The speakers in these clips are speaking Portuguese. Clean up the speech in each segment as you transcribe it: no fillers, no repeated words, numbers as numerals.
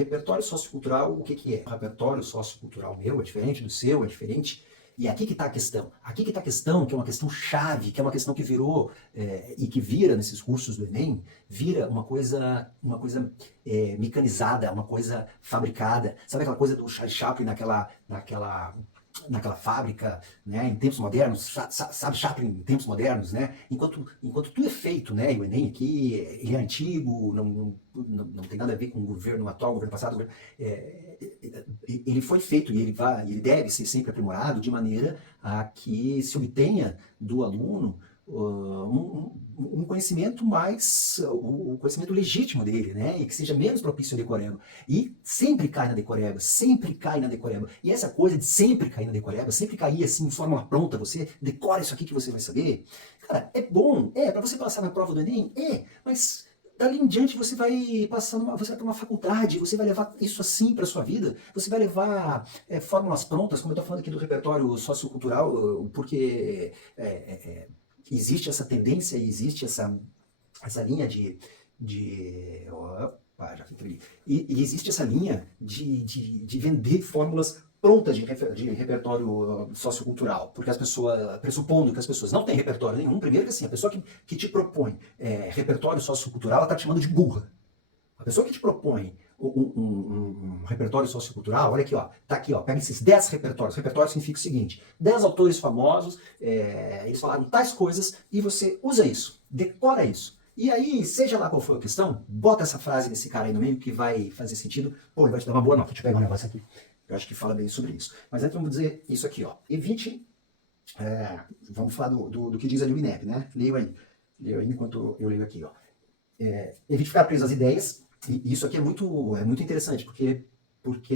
repertório sociocultural, o que que é? O repertório sociocultural meu é diferente do seu, é diferente. E aqui que está a questão. Aqui que está a questão, que é uma questão chave, que é uma questão que virou e que vira nesses cursos do Enem, vira uma coisa mecanizada, uma coisa fabricada. Sabe aquela coisa do Charlie Chaplin naquela fábrica, né, em tempos modernos, sabe Chaplin em tempos modernos, né? Enquanto tudo é feito, né? E o Enem aqui, ele é antigo, não tem nada a ver com o governo atual, o governo passado, ele foi feito e ele deve ser sempre aprimorado de maneira a que se obtenha do aluno um conhecimento o conhecimento legítimo dele, né? E que seja menos propício ao decoreba. E sempre cai na decoreba, sempre cai na decoreba. E essa coisa de sempre cair na decoreba, sempre cair assim, em fórmula pronta, você decora isso aqui que você vai saber. Cara, é bom, para você passar na prova do Enem, mas dali em diante você vai passar você vai para uma faculdade, você vai levar isso assim para sua vida, você vai levar fórmulas prontas, como eu estou falando aqui do repertório sociocultural, porque existe essa tendência, existe essa linha opa, já fiquei ali. E existe essa linha de vender fórmulas prontas de repertório sociocultural, porque as pessoas, pressupondo que as pessoas não têm repertório nenhum, primeiro que assim, a pessoa que te propõe repertório sociocultural, ela está te chamando de burra. A pessoa que te propõe um repertório sociocultural, olha aqui, ó, tá aqui, ó, pega esses 10 repertórios. Repertório significa o seguinte: 10 autores famosos, eles falaram tais coisas e você usa isso, decora isso. E aí, seja lá qual for a questão, bota essa frase desse cara aí no meio que vai fazer sentido, ele vai te dar uma boa nota. Deixa eu pegar um negócio aqui, eu acho que fala bem sobre isso. Mas antes vamos dizer isso aqui, ó, evite, vamos falar do que diz ali o INEP, né? Leio aí enquanto eu leio aqui, ó. Evite ficar preso às ideias. E isso aqui é muito interessante, porque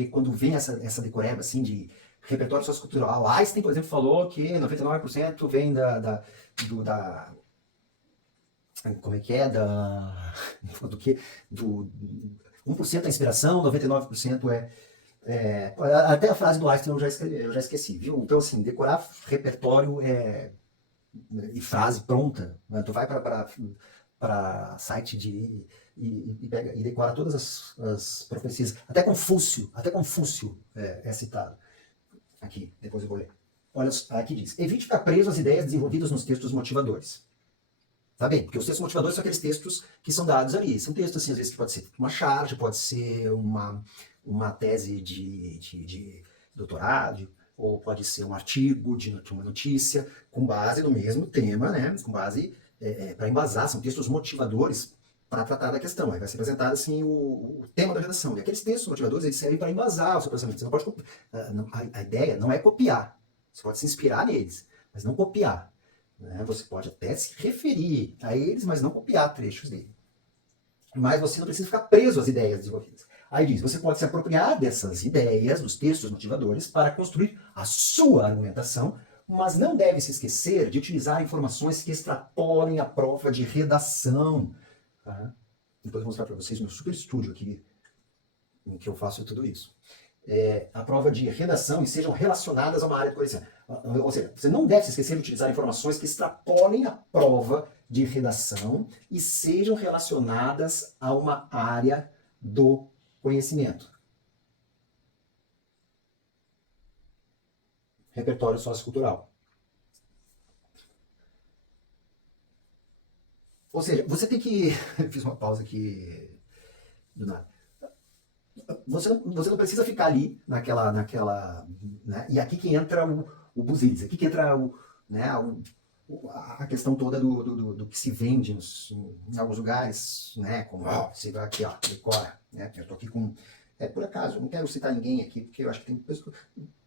quando vem essa decoreba assim, de repertório sociocultural, Einstein, por exemplo, falou que 99% vem como é que é? Do que? Do 1% da inspiração, 99% até a frase do Einstein eu já esqueci, viu? Então, assim, decorar repertório e frase pronta, né? Tu vai para site e decora todas as profecias. Até Confúcio é citado. Aqui, depois eu vou ler. Olha, aqui diz: evite ficar preso às ideias desenvolvidas nos textos motivadores. Tá bem? Porque os textos motivadores são aqueles textos que ssão dados ali. São textos, assim, às vezes, que pode ser uma charge, pode ser uma tese de doutorado, ou pode ser um artigo de uma notícia, com base no mesmo tema, né? Com base para embasar, são textos motivadores para tratar da questão. Aí vai ser apresentado assim o tema da redação. E aqueles textos motivadores, eles servem para embasar o seu pensamento. Você não pode a ideia não é copiar. Você pode se inspirar neles, mas não copiar. Né? Você pode até se referir a eles, mas não copiar trechos dele. Mas você não precisa ficar preso às ideias desenvolvidas. Aí diz, você pode se apropriar dessas ideias, dos textos motivadores, para construir a sua argumentação, mas não deve se esquecer de utilizar informações que extrapolem a prova de redação. Tá? Depois eu vou mostrar para vocês meu super estúdio aqui, em que eu faço tudo isso. A prova de redação e sejam relacionadas a uma área de conhecimento. Ou seja, você não deve se esquecer de utilizar informações que extrapolem a prova de redação e sejam relacionadas a uma área do conhecimento. Repertório sociocultural. Ou seja, você tem que... Fiz uma pausa aqui do nada. Você não precisa ficar ali naquela né? E aqui que entra o Buzides, aqui que entra a questão toda do que se vende em alguns lugares, né? Como, você vai aqui, decora, né? Eu tô aqui com... por acaso, eu não quero citar ninguém aqui, porque eu acho que tem pessoas...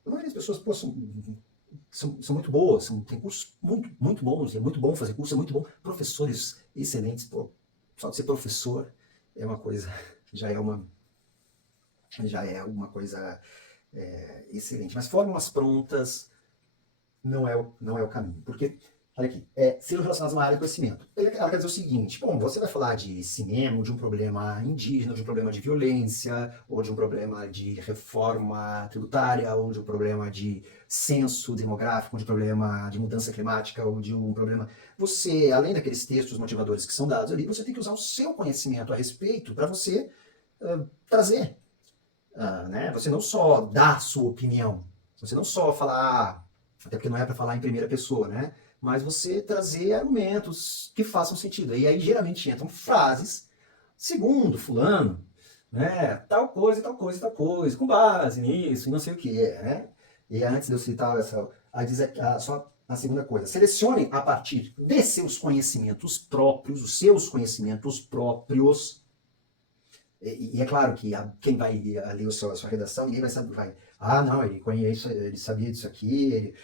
A maioria das pessoas, são muito boas, tem cursos muito bons, é muito bom fazer curso, é muito bom. Professores excelentes, só de ser professor é uma coisa, já é uma coisa excelente. Mas fórmulas prontas não é o caminho. Porque, olha aqui, sejam relacionados a uma área de conhecimento. Ela quer dizer o seguinte: bom, você vai falar de cinema, ou de um problema indígena, ou de um problema de violência, ou de um problema de reforma tributária, ou de um problema de censo demográfico, ou de um problema de mudança climática, ou de um problema... Você, além daqueles textos motivadores que são dados ali, você tem que usar o seu conhecimento a respeito para você trazer né? Você não só dá a sua opinião, você não só falar, até porque não é para falar em primeira pessoa, né? Mas você trazer argumentos que façam sentido. E aí geralmente entram frases, segundo fulano, né? Tal coisa, tal coisa, tal coisa, com base nisso, e não sei o que, né? E antes de eu citar essa, só a segunda coisa, selecione a partir de seus conhecimentos próprios, os seus conhecimentos próprios. E é claro que quem vai ler a sua redação, ninguém vai saber, não, ele conhece, ele sabia disso aqui,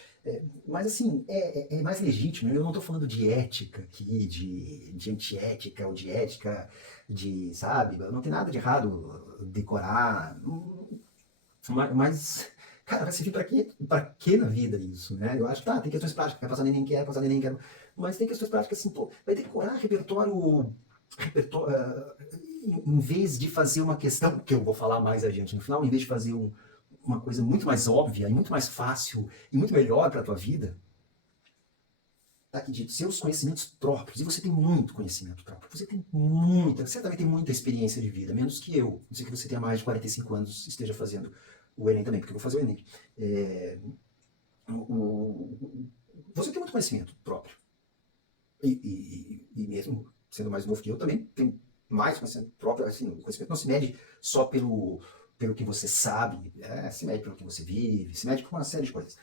mas assim, é mais legítimo, eu não estou falando de ética aqui, de antiética ou de ética, sabe, não tem nada de errado decorar, mas, cara, vai servir pra quê na vida isso, né? Eu acho que tem questões práticas, quer passar nem quer, passar nem quer, mas tem questões práticas assim, pô, vai decorar repertório, em vez de fazer uma questão, que eu vou falar mais adiante no final, em vez de fazer uma coisa muito mais óbvia e muito mais fácil e muito melhor para a tua vida, tá aqui dito, seus conhecimentos próprios, e você tem muito conhecimento próprio, você tem certamente tem muita experiência de vida, menos que eu, não sei que você tenha mais de 45 anos, esteja fazendo o Enem também, porque eu vou fazer o Enem. Você tem muito conhecimento próprio, e mesmo sendo mais novo que eu, também tem mais conhecimento próprio, assim, o conhecimento não se mede só pelo que você sabe, se mede pelo que você vive, se mede por uma série de coisas.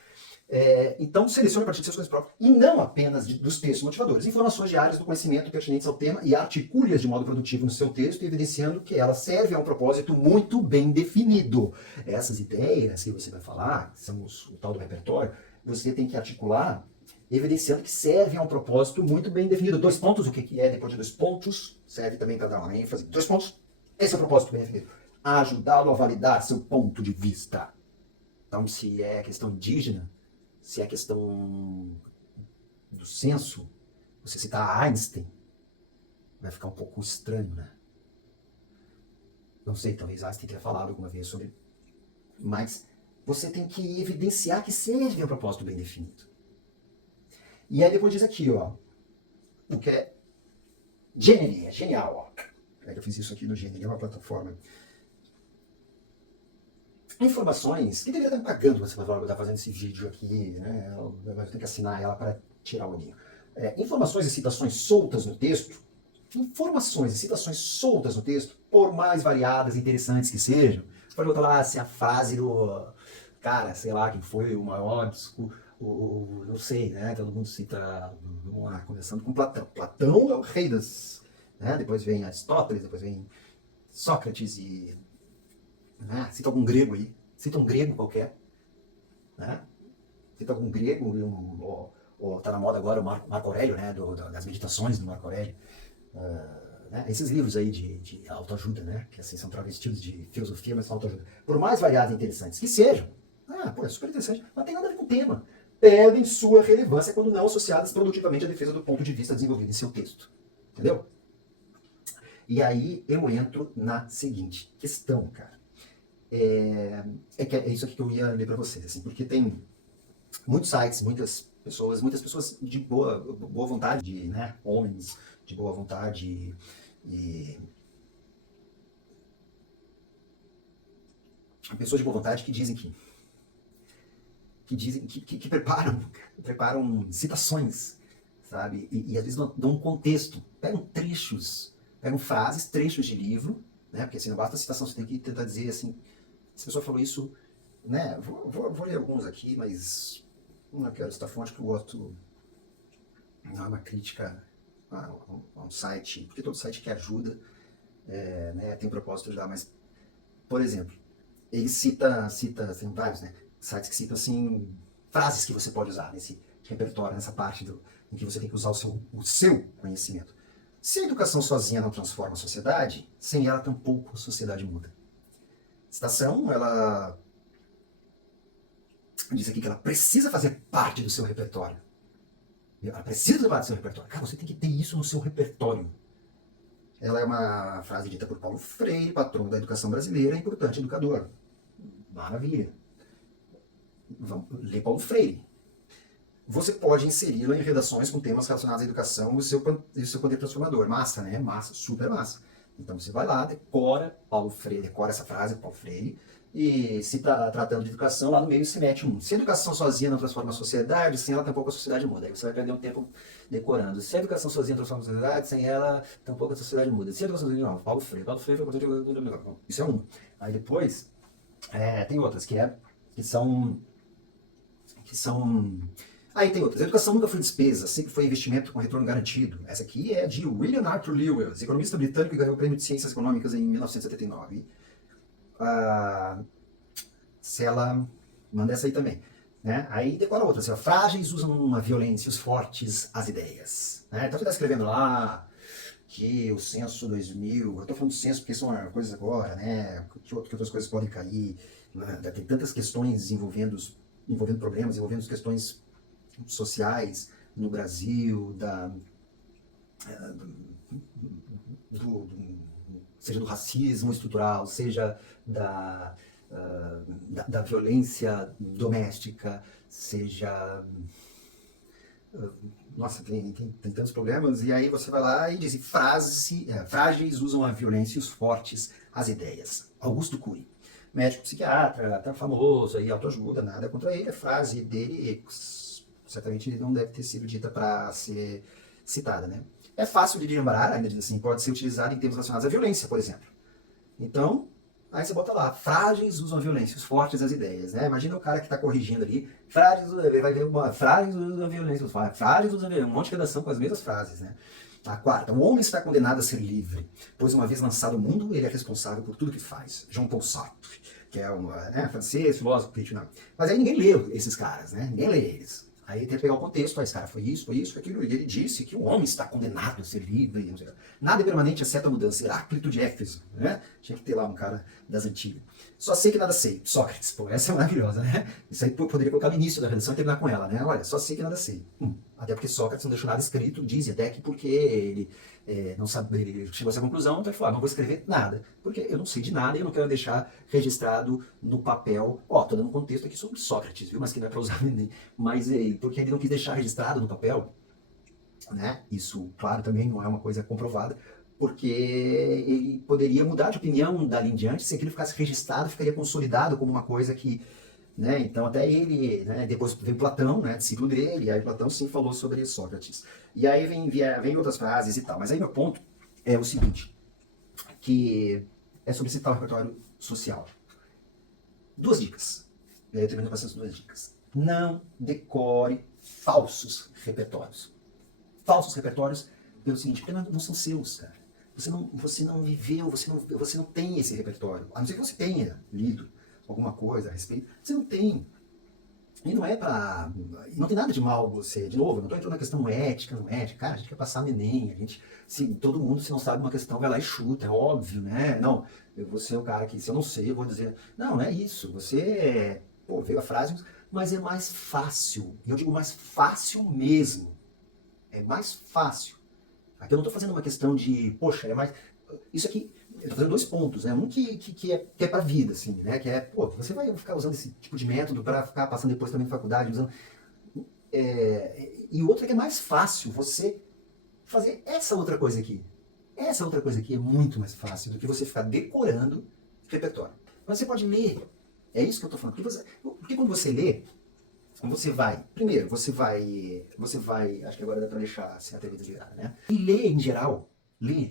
Então, selecione a partir de seus conhecimentos próprios, e não apenas dos textos motivadores, informações diárias do conhecimento pertinentes ao tema e articule-as de modo produtivo no seu texto, evidenciando que ela serve a um propósito muito bem definido. Essas ideias que você vai falar, que são o tal do repertório, você tem que articular evidenciando que serve a um propósito muito bem definido. 2 pontos, o que é depois de 2 pontos, serve também para dar uma ênfase. 2 pontos, esse é o propósito bem definido. Ajudá-lo a validar seu ponto de vista. Então, se é questão indígena, se é questão do senso, você citar Einstein, vai ficar um pouco estranho, né? Não sei, talvez Einstein tenha falado alguma vez sobre... Mas você tem que evidenciar que serve a um propósito bem definido. E aí depois diz aqui, ó, o que é Genially, é genial, ó. Eu fiz isso aqui no Genially, é uma plataforma. Informações, que deveria estar me pagando você estar fazendo esse vídeo aqui, né? Eu vou ter que assinar ela para tirar o olhinho. Informações e citações soltas no texto, por mais variadas e interessantes que sejam, pode botar lá se a frase do cara, sei lá, quem foi o maior, não sei, né? Todo mundo cita, vamos lá, começando com Platão. Platão é o rei das... Né? Depois vem Aristóteles, depois vem Sócrates e... Né? Cita algum grego aí, cita um grego qualquer, né? Cita algum grego, tá na moda agora o Marco Aurélio, né? Das meditações do Marco Aurélio. Né? Esses livros aí de autoajuda, né? Que assim, são travestidos de filosofia, mas são autoajuda. Por mais variados e interessantes que sejam, é super interessante, mas não tem nada a ver com o tema. Perdem sua relevância quando não associadas produtivamente à defesa do ponto de vista desenvolvido em seu texto. Entendeu? E aí eu entro na seguinte questão, cara. É isso aqui que eu ia ler para vocês, assim, porque tem muitos sites, muitas pessoas de boa vontade, né, homens de boa vontade e pessoas de boa vontade que dizem que preparam citações, sabe, e às vezes dão um contexto, pegam frases, trechos de livro, né, porque assim, não basta a citação, você tem que tentar dizer assim, se a pessoa falou isso, né, vou ler alguns aqui, mas não quero citar fonte que eu gosto, não é uma crítica a um site, porque todo site que ajuda, né, tem o propósito de ajudar, mas, por exemplo, ele cita, tem vários, né, sites que citam, assim, frases que você pode usar nesse repertório, nessa parte em que você tem que usar o seu conhecimento. Se a educação sozinha não transforma a sociedade, sem ela tampouco a sociedade muda. Citação, ela diz aqui que ela precisa fazer parte do seu repertório. Ela precisa fazer parte do seu repertório. Cara, você tem que ter isso no seu repertório. Ela é uma frase dita por Paulo Freire, patrono da educação brasileira, importante educador. Maravilha. Vamos ler Paulo Freire. Você pode inseri-la em redações com temas relacionados à educação e o seu poder transformador. Massa, né? Massa, super massa. Então você vai lá, decora Paulo Freire, decora essa frase, Paulo Freire, e se tratando de educação, lá no meio se mete um. Se a educação sozinha não transforma a sociedade, sem ela tampouco a sociedade muda. Aí você vai perder um tempo decorando. Se a educação sozinha transforma a sociedade, sem ela tampouco a sociedade muda. Se a educação sozinha, não, Paulo Freire. Paulo Freire foi isso é um. Aí depois, tem outras que são. Aí tem outras. A educação nunca foi despesa, sempre foi investimento com retorno garantido. Essa aqui é de William Arthur Lewis, economista britânico que ganhou o Prêmio de Ciências Econômicas em 1979. Se ela manda essa aí também. Né? Aí decora outra, assim, ó, frágeis usam a violência, os fortes as ideias. Né? Então você está escrevendo lá que o censo 2000, eu estou falando do censo porque são coisas agora, né? Que outras coisas podem cair, né? Tem tantas questões envolvendo problemas, envolvendo questões sociais no Brasil, seja do racismo estrutural, seja da violência doméstica, seja... Nossa, tem tantos problemas, e aí você vai lá e diz, frágeis usam a violência e os fortes as ideias. Augusto Cury, médico psiquiatra, até famoso, aí autoajuda, nada contra ele, a frase dele certamente não deve ter sido dita para ser citada, né? É fácil de lembrar, ainda diz assim, pode ser utilizado em termos relacionados à violência, por exemplo. Então, aí você bota lá, frágeis usam a violência, os fortes as ideias, né? Imagina o cara que está corrigindo ali, frágeis usam a violência, os fortes, frágeis usam a violência, um monte de redação com as mesmas frases, né? A quarta, o homem está condenado a ser livre, pois uma vez lançado ao mundo, ele é responsável por tudo que faz. Jean Paul Sartre, que é um francês, filósofo, crítico, não. Mas aí ninguém leu esses caras, né? Ninguém lê eles. Aí tem que pegar o contexto, esse cara foi isso, foi aquilo, e ele disse que o homem está condenado a ser livre, não sei, nada é permanente exceto a mudança. Heráclito de Éfeso, né? Tinha que ter lá um cara das antigas. Só sei que nada sei. Sócrates, pô, essa é maravilhosa, né? Isso aí poderia colocar no início da redação e terminar com ela, né? Olha, só sei que nada sei. Até porque Sócrates não deixou nada escrito, diz até que porque ele não sabe, ele chegou a essa conclusão, então ele falou, não vou escrever nada, porque eu não sei de nada e eu não quero deixar registrado no papel, tô dando um contexto aqui sobre Sócrates, viu, mas que não é para usar nem, mas porque ele não quis deixar registrado no papel, né, isso, claro, também não é uma coisa comprovada, porque ele poderia mudar de opinião dali em diante, se aquilo ficasse registrado, ficaria consolidado como uma coisa que, né, então até ele, né, depois vem Platão, né, discípulo dele, e aí Platão sim falou sobre Sócrates. E aí vem outras frases e tal, mas aí meu ponto é o seguinte, que é sobre citar o repertório social. Duas dicas, e aí eu termino com essas duas dicas. Não decore falsos repertórios. Falsos repertórios pelo seguinte, porque não são seus, cara. Você não viveu, você não tem esse repertório. A não ser que você tenha lido alguma coisa a respeito, você não tem. E não é pra... Não tem nada de mal você... De novo, eu não estou entrando na questão ética, não ética. Cara, a gente quer passar neném, todo mundo, se não sabe uma questão, vai lá e chuta, é óbvio, né? Não, eu vou ser o cara que, se eu não sei, eu vou dizer... Não é isso. Você, veio a frase, mas é mais fácil. E eu digo mais fácil mesmo. É mais fácil. Aqui eu não estou fazendo uma questão de, poxa, é mais... Isso aqui, eu estou fazendo dois pontos, né? Um que é para a vida, assim, né? Que é, você vai ficar usando esse tipo de método para ficar passando depois também na faculdade, usando... E outra que é mais fácil, você fazer essa outra coisa aqui. Essa outra coisa aqui é muito mais fácil do que você ficar decorando repertório. Mas você pode ler. É isso que eu estou falando. Porque quando você lê, você vai, primeiro, você vai, acho que agora dá pra deixar a TV desligada, né? E ler em geral, ler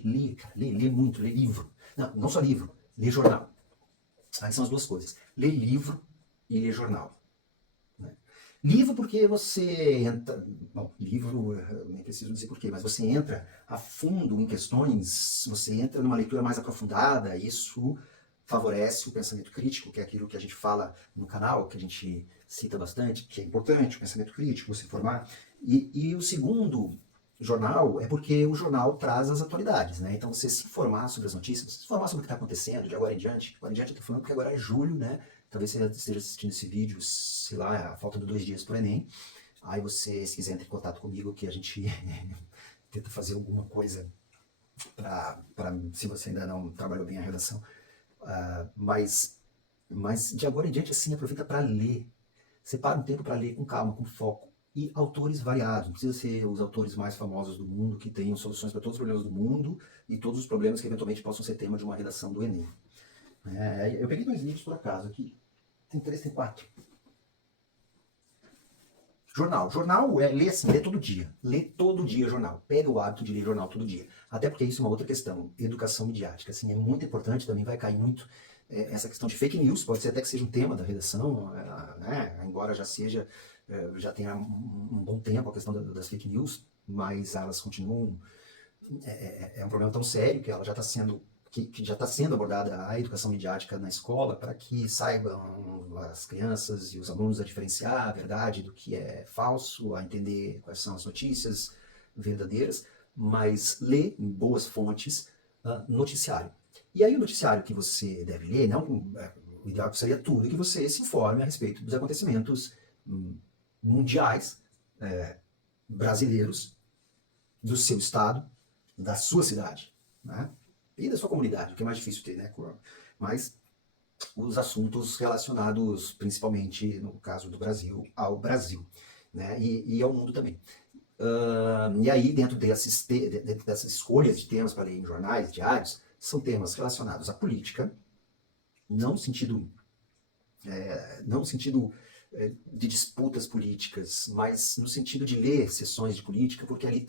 muito, ler livro. Não só livro, ler jornal. Aí são as duas coisas. Ler livro e ler jornal. Né? Livro porque você entra, livro, nem preciso dizer porquê, mas você entra a fundo em questões, você entra numa leitura mais aprofundada, isso favorece o pensamento crítico, que é aquilo que a gente fala no canal, que a gente cita bastante, que é importante, o pensamento crítico, se formar. E o segundo jornal é porque o jornal traz as atualidades, né? Então você se informar sobre as notícias, se informar sobre o que está acontecendo de agora em diante. Agora em diante eu estou falando porque agora é julho, né? Talvez você esteja assistindo esse vídeo, sei lá, faltando 2 dias pro Enem. Aí você, se quiser, entre em contato comigo, que a gente tenta fazer alguma coisa para, se você ainda não trabalhou bem a redação. Mas de agora em diante, assim, aproveita para ler. Separa um tempo para ler com calma, com foco. e autores variados. Não precisa ser os autores mais famosos do mundo que tenham soluções para todos os problemas do mundo e todos os problemas que eventualmente possam ser tema de uma redação do Enem. Eu peguei 2 livros por acaso aqui. Tem 3, tem 4. Jornal. Jornal lê assim, lê todo dia. Lê todo dia jornal. Pega o hábito de ler jornal todo dia. Até porque isso é uma outra questão. Educação midiática. Assim, é muito importante, também vai cair muito essa questão de fake news. Pode ser até que seja um tema da redação, né? Embora já seja, já tenha um bom tempo a questão das fake news, mas elas continuam. É um problema tão sério que ela já está sendo que já está sendo abordada a educação midiática na escola para que saibam as crianças e os alunos a diferenciar a verdade do que é falso, a entender quais são as notícias verdadeiras, mas ler em boas fontes noticiário. E aí o noticiário que você deve ler, não, o ideal seria tudo que você se informe a respeito dos acontecimentos mundiais, brasileiros, do seu estado, da sua cidade, né? E da sua comunidade, o que é mais difícil ter, né? Mas os assuntos relacionados, principalmente no caso do Brasil, ao Brasil, né? E ao mundo também. E aí, dentro dessas escolhas de temas para ler em jornais diários, são temas relacionados à política, não no sentido, não no sentido de disputas políticas, mas no sentido de ler sessões de política, porque ali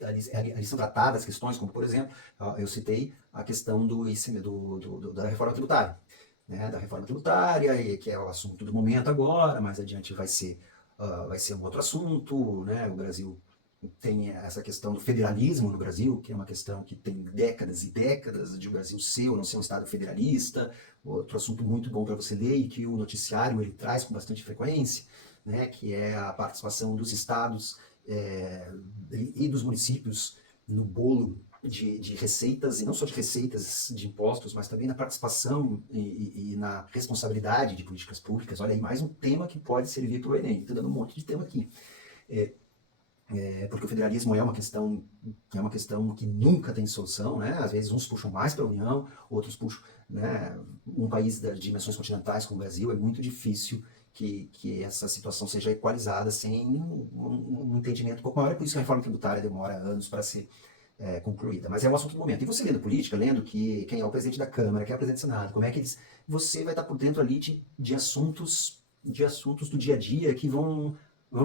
ali são tratadas questões como, por exemplo, eu citei a questão da reforma tributária, né, da reforma tributária, que é o assunto do momento agora, mais adiante vai ser um outro assunto, né, o Brasil tem essa questão do federalismo no Brasil, que é uma questão que tem décadas e décadas de o Brasil ser ou não ser um Estado federalista, outro assunto muito bom para você ler e que o noticiário ele traz com bastante frequência, né, que é a participação dos estados e dos municípios no bolo de receitas, e não só de receitas de impostos, mas também na participação e na responsabilidade de políticas públicas. Olha aí, mais um tema que pode servir para o Enem. Estou dando um monte de tema aqui. Porque o federalismo é uma questão que nunca tem solução, né? Às vezes uns puxam mais para a União, outros puxam, né? Um país das dimensões continentais como o Brasil é muito difícil que essa situação seja equalizada sem um entendimento um pouco maior. É por isso que a reforma tributária demora anos para ser concluída. Mas é um assunto do momento. E você lendo política, lendo quem é o presidente da Câmara, quem é o presidente do Senado, como é que eles... Você vai estar por dentro ali de assuntos do dia a dia que vão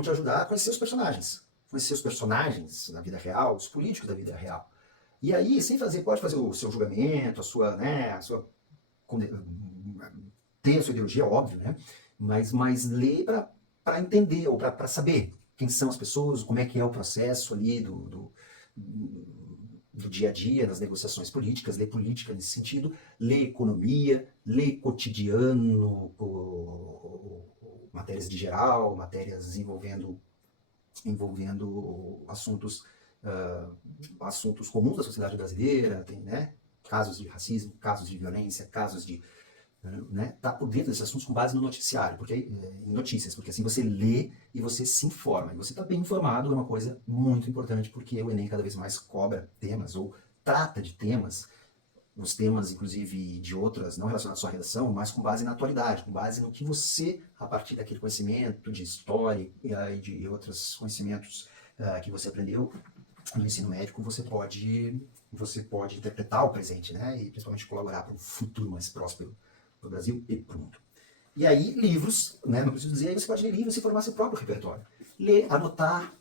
te ajudar a conhecer os personagens. Conhecer os personagens da vida real, os políticos da vida real. E aí, pode fazer o seu julgamento, ter a sua ideologia, óbvio, né? Mas ler para entender, ou para saber quem são as pessoas, como é que é o processo ali do dia a dia, das negociações políticas, ler política nesse sentido, ler economia, ler cotidiano, matérias de geral, matérias envolvendo assuntos comuns da sociedade brasileira, tem, né, casos de racismo, casos de violência, casos de... Né, tá por dentro desses assuntos com base no noticiário, em notícias, porque assim você lê e você se informa. E você está bem informado é uma coisa muito importante, porque o Enem cada vez mais cobra temas, ou trata de temas, os temas, inclusive, de outras, não relacionadas à sua redação, mas com base na atualidade, com base no que você, a partir daquele conhecimento de história e de outros conhecimentos que você aprendeu no ensino médico, você pode interpretar o presente, né? E principalmente colaborar para um futuro mais próspero para o Brasil e pronto. E aí, livros, né? Não preciso dizer, aí você pode ler livros e formar seu próprio repertório. Ler, anotar,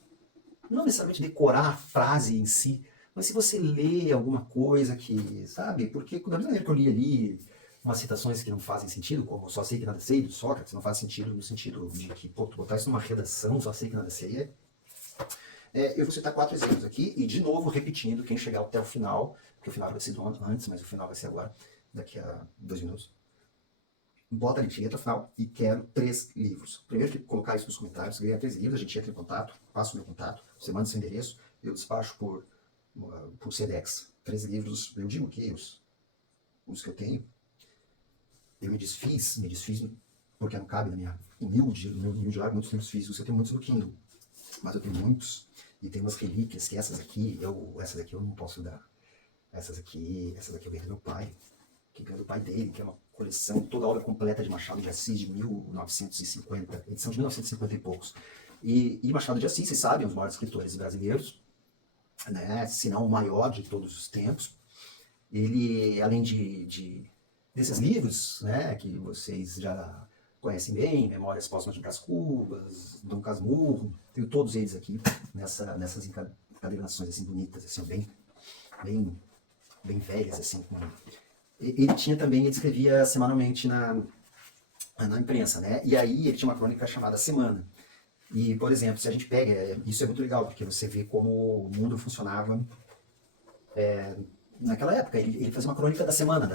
não necessariamente decorar a frase em si, mas se você lê alguma coisa que, sabe, porque da mesma maneira que eu li ali umas citações que não fazem sentido, como só sei que nada sei, do Sócrates, não faz sentido no sentido de que, pô, tu botar isso numa redação, só sei que nada sei, eu vou citar 4 exemplos aqui, e de novo repetindo, quem chegar até o final, porque o final vai ser antes, mas o final vai ser agora, daqui a 2 minutos. Bota ali, cheguei até o final e quero 3 livros. Primeiro que colocar isso nos comentários, ganhar 3 livros, a gente entra em contato, passa o meu contato, você manda seu endereço, eu despacho por Sedex. 3 livros, eu digo que os que eu tenho, eu me desfiz porque não cabe na minha humilde área, muitos livros físicos, eu tenho muitos no Kindle, mas eu tenho muitos, e tem umas relíquias, que essas daqui eu não posso dar. Essas aqui eu ganhei do meu pai, que ganhou do pai dele, que é uma coleção, toda a obra completa de Machado de Assis, de 1950, edição de 1950 e poucos. E Machado de Assis, vocês sabem, um dos maiores escritores brasileiros, né, se não o maior de todos os tempos. Ele, além desses livros, né, que vocês já conhecem bem, Memórias Póstumas de Brás Cubas, Dom Casmurro, tenho todos eles aqui, nessas encadernações assim, bonitas, assim, bem velhas. Assim, ele tinha também, ele escrevia semanalmente na imprensa, né? E aí ele tinha uma crônica chamada Semana. E, por exemplo, se a gente pega, isso é muito legal, porque você vê como o mundo funcionava naquela época. Ele fazia uma crônica da semana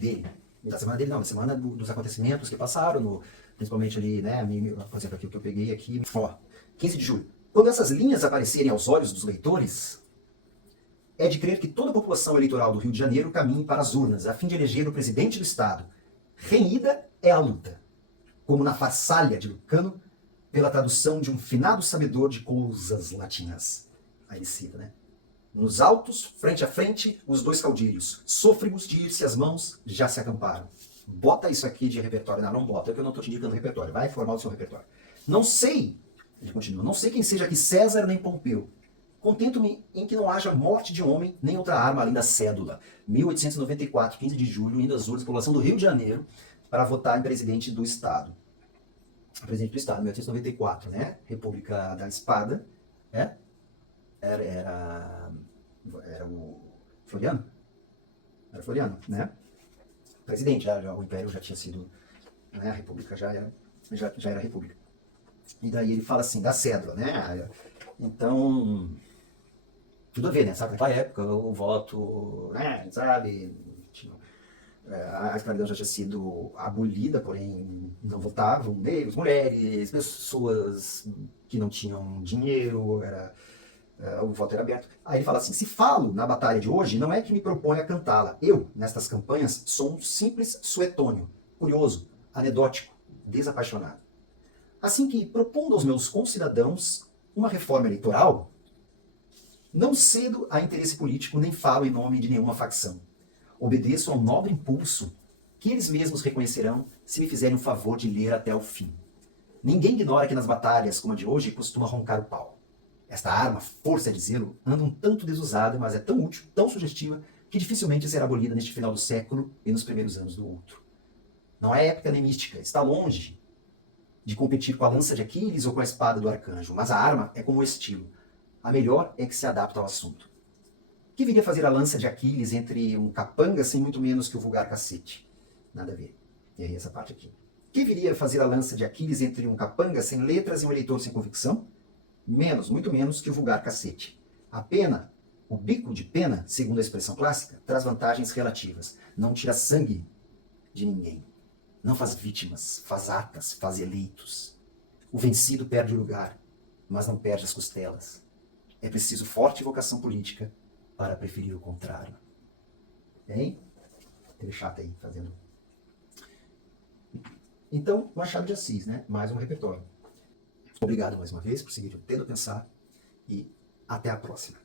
dele. Da semana dele não, da semana dos acontecimentos que passaram, principalmente ali, né, por exemplo, aqui o que eu peguei aqui, ó, 15 de julho. Quando essas linhas aparecerem aos olhos dos leitores, é de crer que toda a população eleitoral do Rio de Janeiro caminhe para as urnas, a fim de eleger o presidente do Estado. Renhida é a luta, como na Farsália de Lucano, pela tradução de um finado sabedor de coisas latinas. Aí ele cita, né? Nos altos, frente a frente, os dois caudilhos, sôfregos de ir-se as mãos, já se acamparam. Bota isso aqui de repertório. Não bota, é que eu não estou te indicando repertório. Vai formar o seu repertório. Não sei, ele continua, não sei quem seja aqui César nem Pompeu. Contento-me em que não haja morte de homem, nem outra arma além da cédula. 1894, 15 de julho, indo às urnas, população do Rio de Janeiro, para votar em presidente do Estado. Presidente do Estado, 1894, né? República da Espada, né? Era o Floriano? Era Floriano, né? Presidente, o Império já tinha sido, né? A República já era República. E daí ele fala assim, da cédula, né? Então, tudo a ver, né? Sabe, naquela época, o voto, né? Sabe? A escravidão já tinha sido abolida, porém não votavam negros, mulheres, pessoas que não tinham dinheiro, o voto era aberto. Aí ele fala assim, se falo na batalha de hoje, não é que me proponho a cantá-la. Eu, nestas campanhas, sou um simples suetônio, curioso, anedótico, desapaixonado. Assim que, propondo aos meus concidadãos uma reforma eleitoral, não cedo a interesse político nem falo em nome de nenhuma facção. Obedeço ao nobre impulso que eles mesmos reconhecerão se me fizerem o favor de ler até o fim. Ninguém ignora que nas batalhas como a de hoje costuma roncar o pau. Esta arma, força é dizê-lo, anda um tanto desusada, mas é tão útil, tão sugestiva, que dificilmente será abolida neste final do século e nos primeiros anos do outro. Não é épica nem mística, está longe de competir com a lança de Aquiles ou com a espada do arcanjo, mas a arma é como o estilo. A melhor é que se adapta ao assunto. Que viria fazer a lança de Aquiles entre um capanga sem muito menos que o vulgar cacete? Nada a ver. E aí essa parte aqui. Que viria fazer a lança de Aquiles entre um capanga sem letras e um eleitor sem convicção? Muito menos que o vulgar cacete. A pena, o bico de pena, segundo a expressão clássica, traz vantagens relativas. Não tira sangue de ninguém. Não faz vítimas, faz atas, faz eleitos. O vencido perde o lugar, mas não perde as costelas. É preciso forte vocação política para preferir o contrário. Hein? Teve chato aí, fazendo. Então, Machado de Assis, né? Mais um repertório. Obrigado mais uma vez por seguir o Tendo a Pensar e até a próxima.